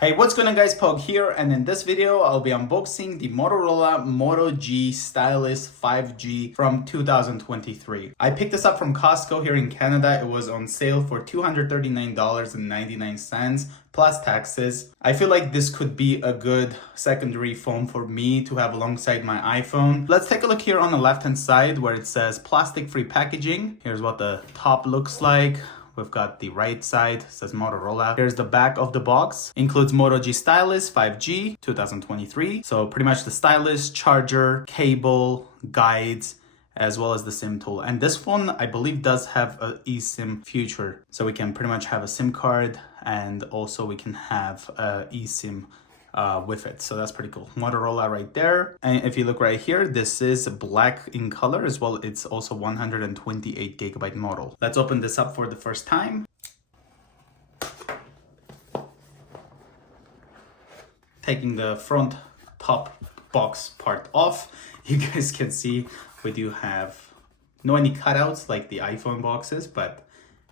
Hey, what's going on guys, Pog here, and in this video I'll be unboxing the Motorola Moto G Stylus 5G from 2023. I picked this up from Costco here in Canada. It was on sale for $239.99 plus taxes. I feel like this could be a good secondary phone for me to have alongside my iPhone. Let's take a look here on the left hand side where it says plastic-free packaging. Here's what the top looks like. We've got the right side, says Motorola. Here's the back of the box. Includes Moto G Stylus 5G 2023. So pretty much the stylus, charger, cable, guides, as well as the SIM tool. And this phone, I believe, does have a eSIM feature. So we can pretty much have a SIM card and also we can have a eSIM with it. So that's pretty cool. Motorola right there. And if you look right here, this is black in color as well. It's also 128 gigabyte model. Let's open this up for the first time. Taking the front top box part off, you guys can see we do have no any cutouts like the iPhone boxes, but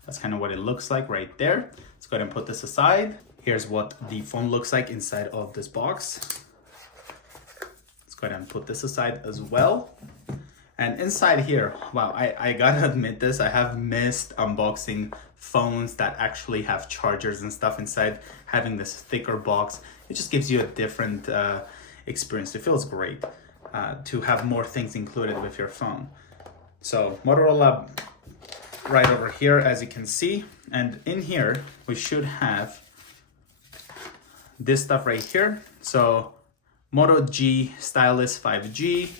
that's kind of what it looks like right there. Let's go ahead and put this aside. Here's what the phone looks like inside of this box. Let's go ahead and put this aside as well. And inside here, wow, I gotta admit this, I have missed unboxing phones that actually have chargers and stuff inside. Having this thicker box, it just gives you a different experience. It feels great to have more things included with your phone. So Motorola right over here, as you can see. And in here, we should have this stuff right here. So Moto G Stylus 5G,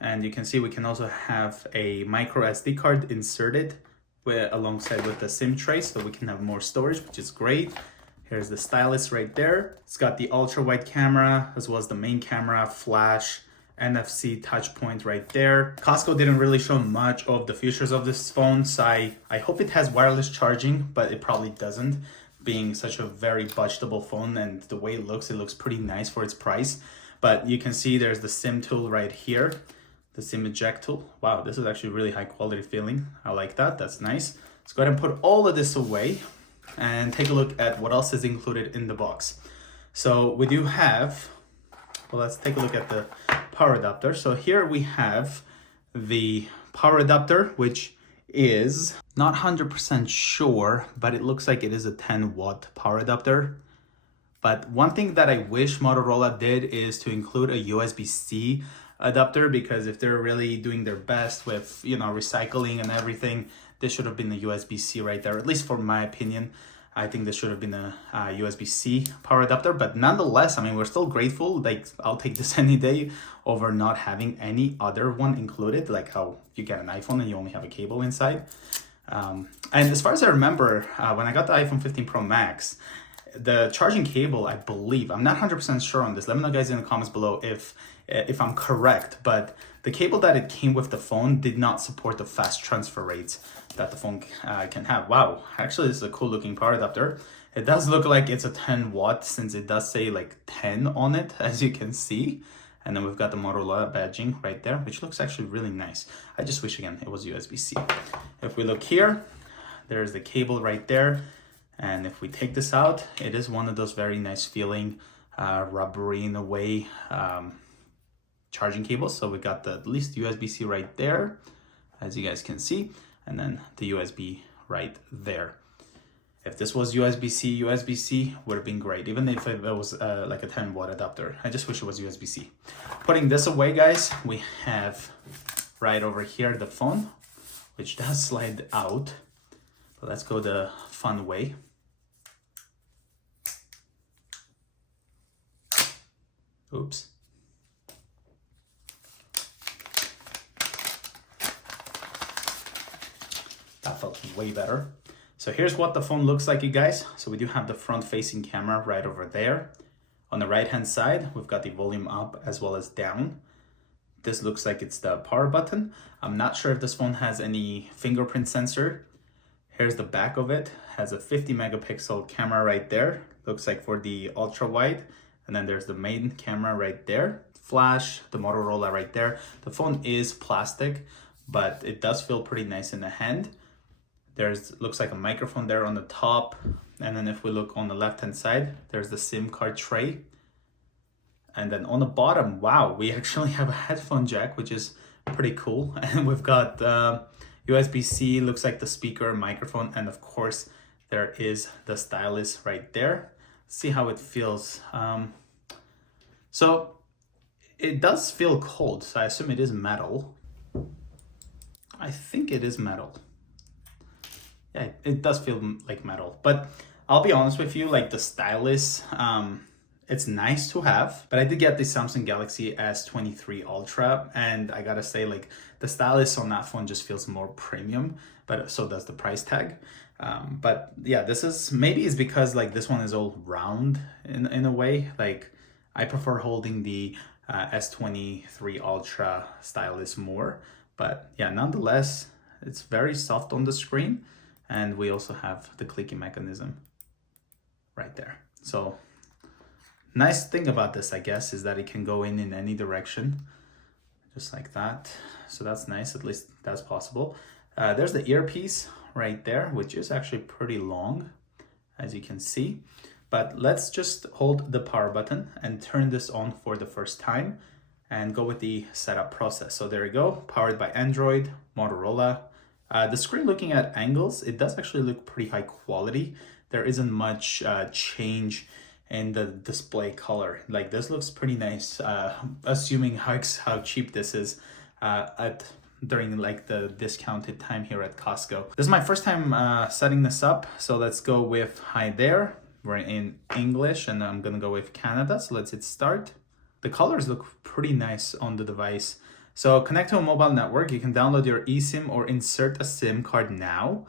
and you can see we can also have a micro SD card inserted alongside with the SIM tray, so we can have more storage, which is great. Here's the stylus right there. It's got the ultra wide camera as well as the main camera, flash, NFC touch point right there. Costco didn't really show much of the features of this phone, so I hope it has wireless charging, but it probably doesn't, being such a very budgetable phone, and the way it looks pretty nice for its price. But you can see there's the SIM tool right here, the SIM eject tool. Wow, this is actually really high quality feeling. I like that, that's nice. Let's go ahead and put all of this away and take a look at what else is included in the box. So we do have, well, let's take a look at the power adapter. So here we have the power adapter, which is not 100% sure, but it looks like it is a 10-watt power adapter. But one thing that I wish Motorola did is to include a USB-C adapter, because if they're really doing their best with, you know, recycling and everything, this should have been a USB-C right there, at least for my opinion. I think this should have been a USB-C power adapter, but nonetheless, I mean, we're still grateful. Like, I'll take this any day over not having any other one included, like how you get an iPhone and you only have a cable inside. And as far as I remember, when I got the iPhone 15 Pro Max, the charging cable, I believe, I'm not 100% sure on this. Let me know guys in the comments below if I'm correct, but the cable that it came with the phone did not support the fast transfer rates that the phone can have. Wow, actually this is a cool looking power adapter. It does look like it's a 10 watt since it does say like 10 on it, as you can see. And then we've got the Motorola badging right there, which looks actually really nice. I just wish again it was USB-C. If we look here, there's the cable right there. And if we take this out, it is one of those very nice feeling, rubbery in a way, charging cables. So we got the at least USB-C right there, as you guys can see, and then the USB right there. If this was USB-C would have been great, even if it was like a 10-watt adapter. I just wish it was USB-C. Putting this away, guys, we have right over here the phone, which does slide out. So let's go the fun way. Oops. That felt way better. So here's what the phone looks like, you guys. So we do have the front facing camera right over there. On the right hand side, we've got the volume up as well as down. This looks like it's the power button. I'm not sure if this phone has any fingerprint sensor. Here's the back of it. Has a 50 megapixel camera right there. Looks like for the ultra wide. And then there's the main camera right there. Flash, the Motorola right there. The phone is plastic, but it does feel pretty nice in the hand. There's looks like a microphone there on the top, And then if we look on the left-hand side, there's the SIM card tray. And then on the bottom, wow, we actually have a headphone jack, which is pretty cool. And we've got USB-C, looks like the speaker, microphone, and of course, there is the stylus right there. See how it feels. So it does feel cold, so I assume it is metal. I think it is metal. Yeah, it does feel like metal, but I'll be honest with you, like the stylus, it's nice to have, but I did get the Samsung Galaxy S23 Ultra, and I gotta say, like the stylus on that phone just feels more premium, but so does the price tag. But yeah, this is, maybe it's because like this one is all round in a way. Like I prefer holding the S23 Ultra stylus more, but yeah, nonetheless, it's very soft on the screen. And we also have the clicking mechanism right there. So nice thing about this, I guess, is that it can go in any direction, just like that. So that's nice, at least that's possible. There's the earpiece right there, which is actually pretty long, as you can see. But let's just hold the power button and turn this on for the first time and go with the setup process. So there you go, powered by Android, Motorola. The screen, looking at angles, it does actually look pretty high quality. There isn't much change in the display color. Like this looks pretty nice, assuming how cheap this is during like the discounted time here at Costco. This is my first time setting this up, so let's go with hi there. We're in English and I'm gonna go with Canada, so let's hit start. The colors look pretty nice on the device. So connect to a mobile network, you can download your eSIM or insert a SIM card now.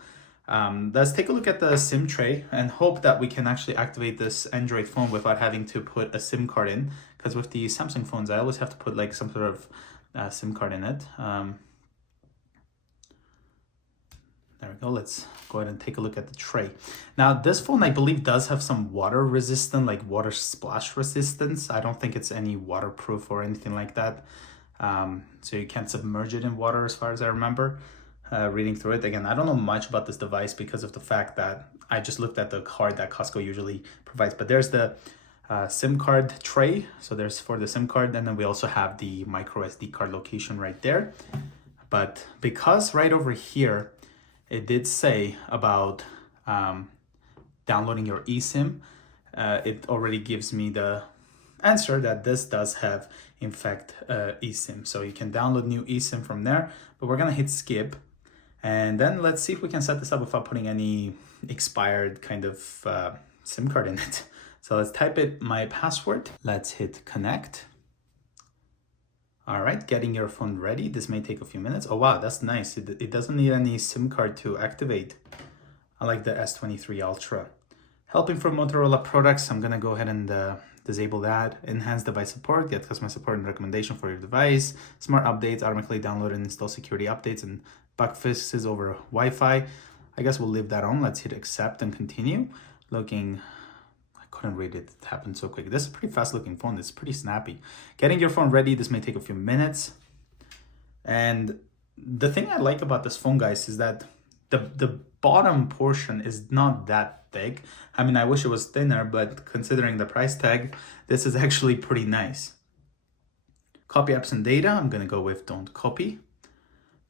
Let's take a look at the SIM tray and hope that we can actually activate this Android phone without having to put a SIM card in. Because with the Samsung phones, I always have to put like some sort of SIM card in it. There we go, let's go ahead and take a look at the tray. Now this phone, I believe, does have some water resistant, like water splash resistance. I don't think it's any waterproof or anything like that. So you can't submerge it in water as far as I remember, reading through it. Again, I don't know much about this device because of the fact that I just looked at the card that Costco usually provides. But there's the SIM card tray. So there's for the SIM card, and then we also have the micro SD card location right there. But because right over here, it did say about downloading your eSIM, it already gives me the answer that this does have, in fact, eSIM. So you can download new eSIM from there, but we're gonna hit skip. And then let's see if we can set this up without putting any expired kind of SIM card in it. So let's type it, my password. Let's hit connect. All right, getting your phone ready. This may take a few minutes. Oh wow, that's nice. It doesn't need any SIM card to activate. I like the S23 Ultra. Helping from Motorola products, I'm gonna go ahead and disable that. Enhance device support, get customer support and recommendation for your device. Smart updates, automatically download and install security updates and bug fixes over Wi-Fi. I guess we'll leave that on. Let's hit accept and continue. Looking, I couldn't read it, it happened so quick. This is a pretty fast looking phone, it's pretty snappy. Getting your phone ready, this may take a few minutes. And the thing I like about this phone, guys, is that the bottom portion is not that thick. I mean, I wish it was thinner, but considering the price tag, this is actually pretty nice. Copy apps and data, I'm gonna go with don't copy.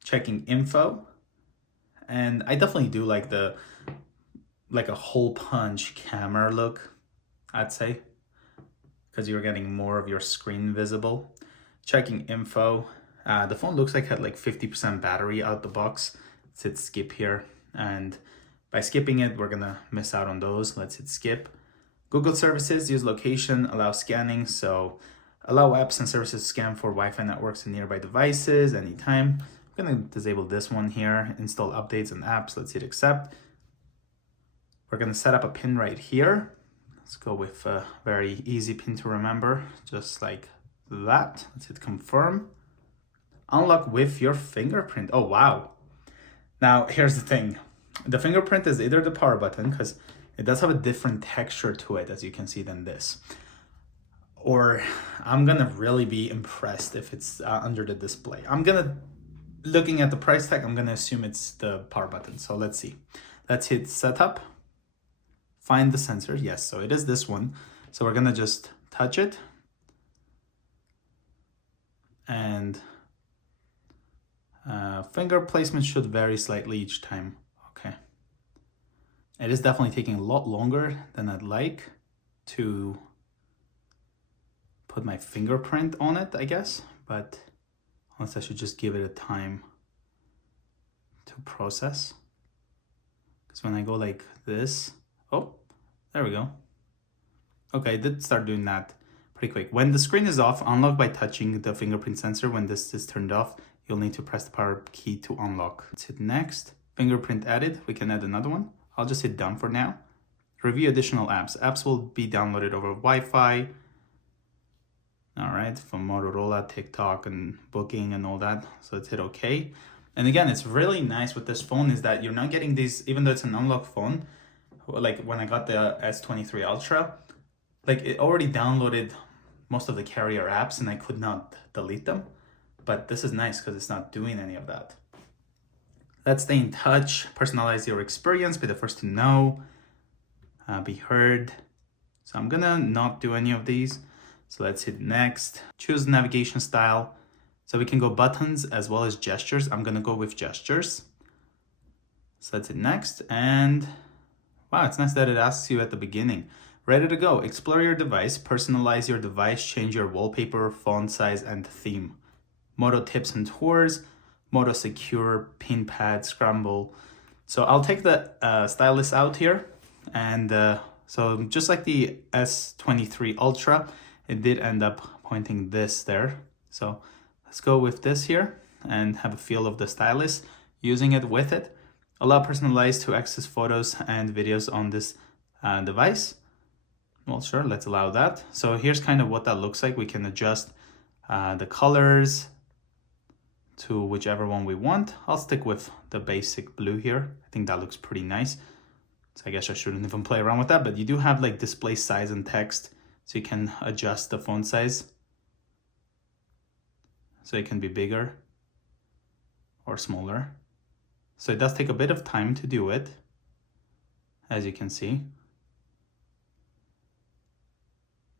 Checking info. And I definitely do like a hole punch camera look, I'd say, because you're getting more of your screen visible. Checking info. The phone looks like it had like 50% battery out the box. Let's hit skip here, and by skipping it, we're gonna miss out on those. Let's hit skip. Google services, use location, allow scanning. So allow apps and services to scan for Wi-Fi networks and nearby devices anytime. I'm gonna disable this one here. Install updates and apps. Let's hit accept. We're gonna set up a pin right here. Let's go with a very easy pin to remember, just like that. Let's hit confirm. Unlock with your fingerprint. Oh, wow. Now, here's the thing. The fingerprint is either the power button, because it does have a different texture to it, as you can see, than this. Or I'm gonna really be impressed if it's under the display. Looking at the price tag, I'm gonna assume it's the power button. So let's see. Let's hit setup. find the sensor. Yes, so it is this one. So we're gonna just touch it. And finger placement should vary slightly each time. Okay. It is definitely taking a lot longer than I'd like to put my fingerprint on it, I guess. But honestly, I should just give it a time to process. Because when I go like this, oh, there we go. Okay, I did start doing that pretty quick. When the screen is off, unlock by touching the fingerprint sensor. When this is turned off, you'll need to press the power key to unlock. Let's hit next. Fingerprint added. We can add another one. I'll just hit done for now. Review additional apps. Apps will be downloaded over Wi-Fi. All right, from Motorola, TikTok, and Booking and all that. So let's hit OK. And again, it's really nice with this phone is that you're not getting these, even though it's an unlocked phone, like when I got the S23 Ultra, like it already downloaded most of the carrier apps and I could not delete them. But this is nice because it's not doing any of that. Let's stay in touch, personalize your experience, be the first to know, be heard. So I'm gonna not do any of these. So let's hit next, choose navigation style. So we can go buttons as well as gestures. I'm gonna go with gestures. So let's hit next. And wow, it's nice that it asks you at the beginning. Ready to go, explore your device, personalize your device, change your wallpaper, font size, and theme. Moto tips and tours, Moto secure, pin pad, scramble. So I'll take the Stylus out here. And so just like the S23 Ultra, it did end up pointing this there. So let's go with this here and have a feel of the Stylus, using it with it. Allow personalized to access photos and videos on this device. Well, sure, let's allow that. So here's kind of what that looks like. We can adjust the colors to whichever one we want. I'll stick with the basic blue here. I think that looks pretty nice. So I guess I shouldn't even play around with that, but you do have like display size and text. So you can adjust the font size. So it can be bigger or smaller. So it does take a bit of time to do it, as you can see.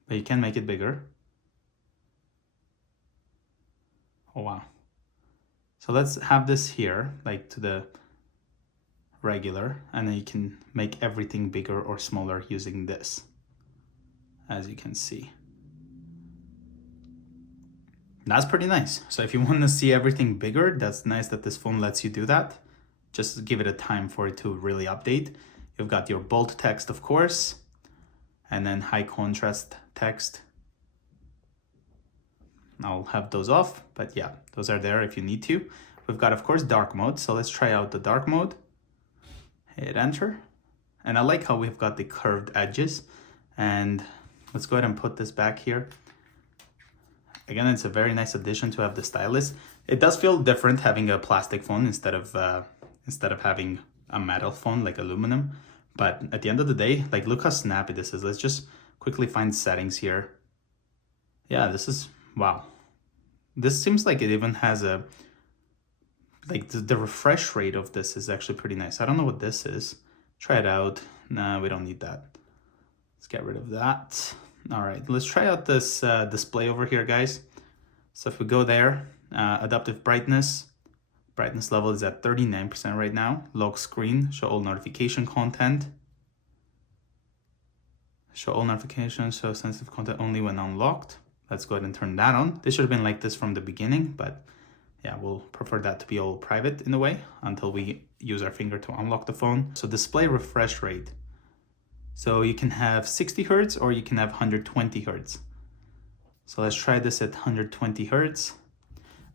But you can make it bigger. Oh, wow. So let's have this here, like to the regular, and then you can make everything bigger or smaller using this, as you can see. That's pretty nice. So if you want to see everything bigger, that's nice that this phone lets you do that. Just give it a time for it to really update. You've got your bold text, of course, and then high contrast text. I'll have those off, but yeah, those are there if you need to. We've got, of course, dark mode. So let's try out the dark mode. Hit enter. And I like how we've got the curved edges. And let's go ahead and put this back here. Again, it's a very nice addition to have the Stylus. It does feel different having a plastic phone instead of having a metal phone like aluminum. But at the end of the day, like, look how snappy this is. Let's just quickly find settings here. Yeah, this is, wow. This seems like it even has a, like the refresh rate of this is actually pretty nice. I don't know what this is. Try it out. Nah, we don't need that. Let's get rid of that. All right, let's try out this display over here, guys. So if we go there, adaptive brightness level is at 39% right now. Lock screen, show all notification content. Show all notifications, show sensitive content only when unlocked. Let's go ahead and turn that on. This should have been like this from the beginning, but yeah, we'll prefer that to be all private in a way until we use our finger to unlock the phone. So display refresh rate. So you can have 60 Hertz or you can have 120 Hertz. So let's try this at 120 Hertz.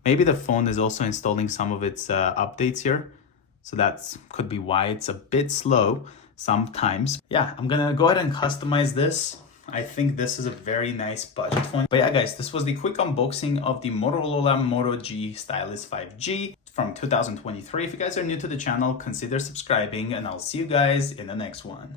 Maybe the phone is also installing some of its updates here. So that could be why it's a bit slow sometimes. Yeah, I'm gonna go ahead and customize this. I think this is a very nice budget phone. But yeah, guys, this was the quick unboxing of the Motorola Moto G Stylus 5G from 2023. If you guys are new to the channel, consider subscribing and I'll see you guys in the next one.